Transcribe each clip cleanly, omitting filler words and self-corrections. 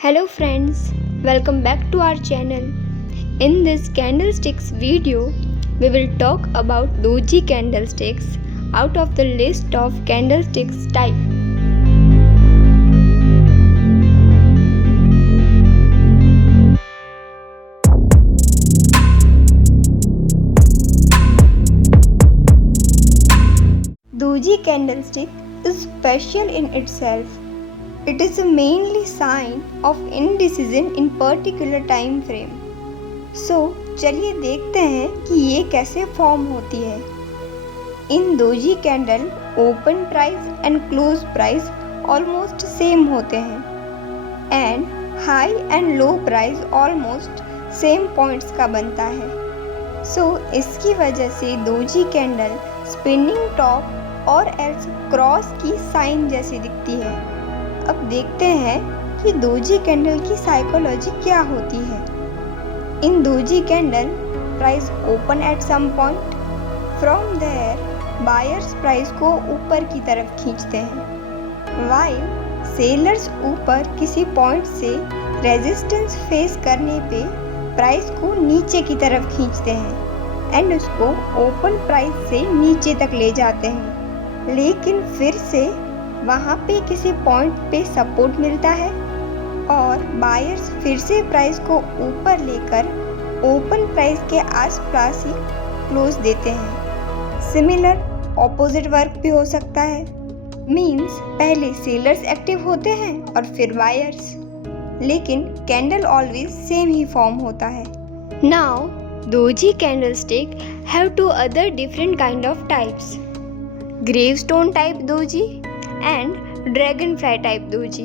Hello friends, welcome back to our channel. In this candlesticks video, we will talk about doji candlesticks out of the list of candlesticks type. Doji candlestick is special in itself. It is a mainly sign of indecision in particular time frame. So चलिए देखते हैं कि ये कैसे form होती है. In doji candle open price and close price almost same होते हैं and high and low price almost same points का बनता है. सो इसकी वजह से दोजी कैंडल स्पिनिंग टॉप और एल्स क्रॉस की साइन जैसी दिखती है. अब देखते हैं कि दोजी कैंडल की साइकोलॉजी क्या होती है. In doji candle price open at some point, from there buyers price को ऊपर की तरफ खींचते हैं वाइल सेलर्स ऊपर किसी पॉइंट से रेजिस्टेंस फेस करने पे प्राइस को नीचे की तरफ खींचते हैं एंड उसको ओपन प्राइस से नीचे तक ले जाते हैं. लेकिन फिर से वहाँ पे किसी पॉइंट पे सपोर्ट मिलता है और बायर्स फिर से प्राइस को ऊपर लेकर ओपन प्राइस के आसपास ही क्लोज देते हैं. सिमिलर ऑपोजिट वर्क भी हो सकता है. मींस पहले सेलर्स एक्टिव होते हैं और फिर बायर्स, लेकिन कैंडल ऑलवेज सेम ही फॉर्म होता है. Now doji candlestick have two other different kind of types. Gravestone type doji and dragonfly type doji.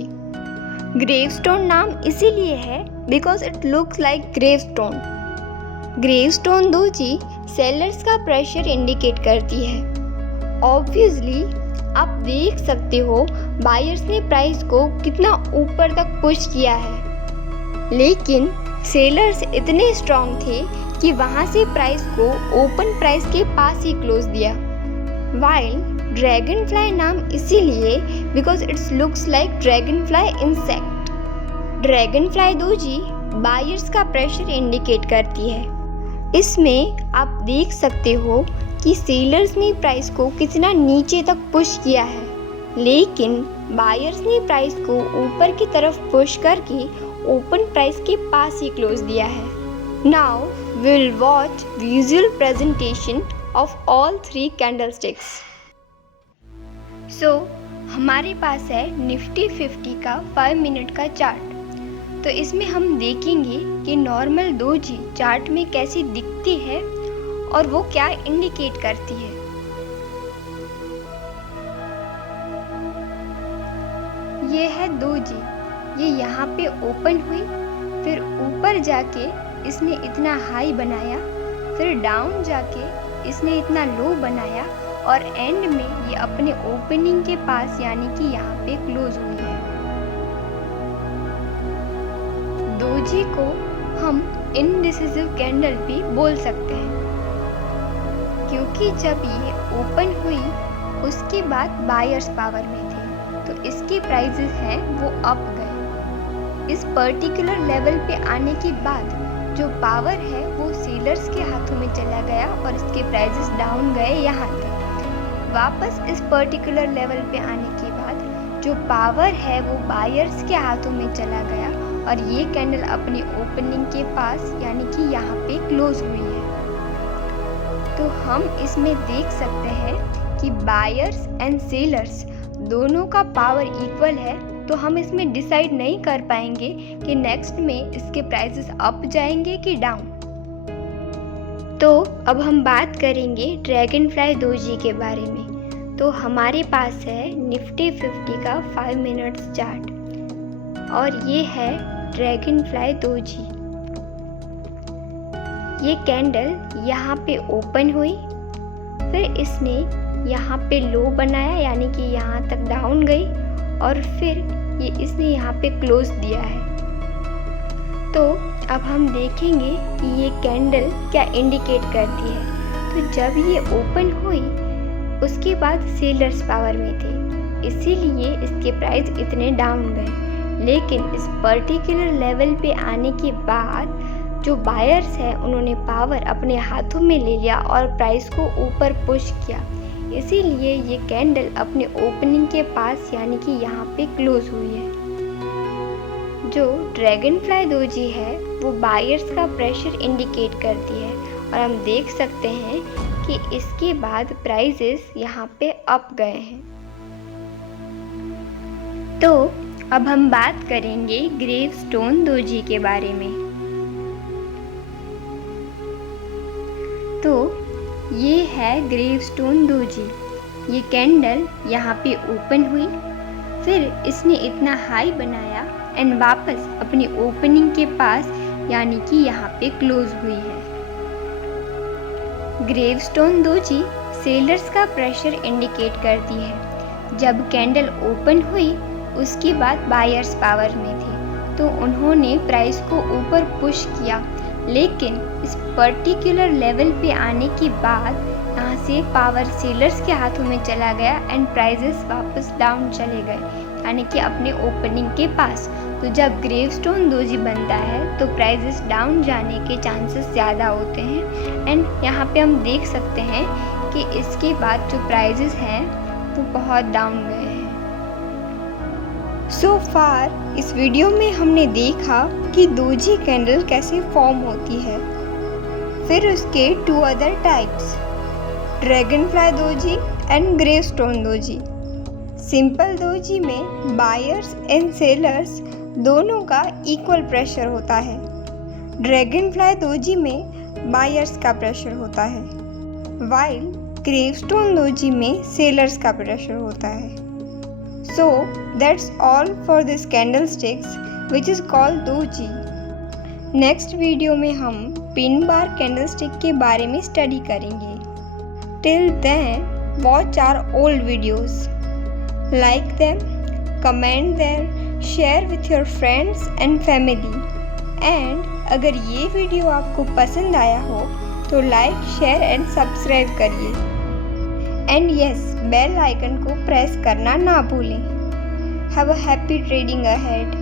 Gravestone नाम इसीलिए है because it looks like gravestone. Gravestone doji sellers का pressure indicate करती है. Obviously आप देख सकते हो बायर्स ने प्राइस को कितना ऊपर तक पुश किया है, लेकिन सेलर्स इतने स्ट्रॉन्ग थे कि वहाँ से प्राइस को ओपन प्राइस के पास ही क्लोज दिया. वाइल ड्रैगनफ्लाई नाम इसीलिए because it's looks like Dragonfly insect. Dragonfly doji buyers का प्रेशर इंडिकेट करती है. इसमें आप देख सकते हो कि सेलर्स ने प्राइस को कितना नीचे तक पुश किया है, लेकिन बायर्स ने प्राइस को ऊपर की तरफ पुश करके ओपन प्राइस के पास ही क्लोज दिया है. Now we will watch visual presentation of all three candlesticks. So हमारे पास है निफ्टी 50 का 5 मिनट का चार्ट. तो इसमें हम देखेंगे कि नॉर्मल दोजी चार्ट में कैसी दिखती है और वो क्या इंडिकेट करती है. ये है दोजी. ये यहाँ पे ओपन हुई, फिर ऊपर जाके इसने इतना हाई बनाया, फिर डाउन जाके इसने इतना लो बनाया और एंड में ये अपने ओपनिंग के पास यानी कि यहाँ पे क्लोज हुई है. दोजी को हम इनडिसिसिव कैंडल भी बोल सकते हैं क्योंकि जब ये ओपन हुई उसके बाद बायर्स पावर में थे तो इसके प्राइजेस हैं वो अप गए. इस पर्टिकुलर लेवल पे आने के बाद जो पावर है वो सेलर्स के हाथों में चला गया और इसके प्राइजेस डाउन गए यहाँ तक. वापस इस पर्टिकुलर लेवल पे आने के बाद जो पावर है वो बायर्स के हाथों में चला गया और ये कैंडल अपनी ओपनिंग के पास यानी कि यहाँ पे क्लोज हुई है. तो हम इसमें देख सकते हैं कि बायर्स एंड सेलर्स दोनों का पावर इक्वल है. तो हम इसमें डिसाइड नहीं कर पाएंगे कि नेक्स्ट में इसके प्राइसेस अप जाएंगे कि डाउन. तो अब हम बात करेंगे ड्रैगनफ्लाई दोजी के बारे में. तो हमारे पास है निफ्टी 50 का 5 मिनट्स चार्ट और ये है ड्रैगनफ्लाई दोजी. ये कैंडल यहाँ पे ओपन हुई, फिर इसने यहाँ पे लो बनाया यानी कि यहाँ तक डाउन गई और फिर इसने यहाँ पे क्लोज दिया है. तो अब हम देखेंगे कि ये कैंडल क्या इंडिकेट करती है. तो जब ये ओपन हुई उसके बाद सेलर्स पावर में थे, इसीलिए इसके प्राइस इतने डाउन गए. लेकिन इस पर्टिकुलर लेवल पे आने के बाद जो बायर्स हैं उन्होंने पावर अपने हाथों में ले लिया और प्राइस को ऊपर पुश किया। इसीलिए ये कैंडल अपने ओपनिंग के पास यानी कि यहाँ पे क्लोज हुई है। जो ड्रैगन फ्लाई डोजी है वो बायर्स का प्रेशर इंडिकेट करती है और हम देख सकते हैं कि इसके बाद प्राइसेस यहाँ पे अप गए हैं। तो अब हम बात करेंगे ग्रेवस्टोन डोजी के बारे में। तो ये है ग्रेवस्टोन डोजी। ये कैंडल यहाँ पे ओपन हुई, फिर इसने इतना हाई बनाया एंड वापस अपनी ओपनिंग के पास यानी कि यहाँ पे क्लोज हुई है। ग्रेवस्टोन डोजी सेलर्स का प्रेशर इंडिकेट करती है। जब कैंडल ओपन हुई उसके बाद बायर्स पावर में थे तो उन्होंने प्राइस को ऊपर पुश किया, लेकिन इस पर्टिकुलर लेवल पे आने के बाद यहाँ से पावर सेलर्स के हाथों में चला गया एंड प्राइसेस वापस डाउन चले गए यानी कि अपने ओपनिंग के पास। तो जब ग्रेवस्टोन डोजी बनता है तो प्राइसेस डाउन जाने के चांसेस ज़्यादा होते हैं एंड यहाँ पे हम देख सकते हैं कि इसके बाद जो प्राइसेस हैं वो बहुत डाउन गए हैं। सो फार इस वीडियो में हमने देखा कि डोजी कैंडल कैसे फॉर्म होती है। फिर उसके 2 other types, dragon fly doji and gravestone doji. Simple doji में बायर्स एंड सेलर्स दोनों का इक्वल प्रेशर होता है। ड्रैगन फ्लाई डोजी में बायर्स का प्रेशर होता है, वाइल ग्रेवस्टोन डोजी में सेलर्स का प्रेशर होता है। So that's all for this candlesticks which is called doji. Next video में हम पिन बार कैंडलस्टिक के बारे में स्टडी करेंगे। Till then watch our old videos, like them, comment them, share with your friends and family. And अगर ये video आपको पसंद आया हो तो लाइक, शेयर एंड सब्सक्राइब करिए। एंड यस, बेल आइकन को प्रेस करना ना भूलें। Have a happy trading ahead.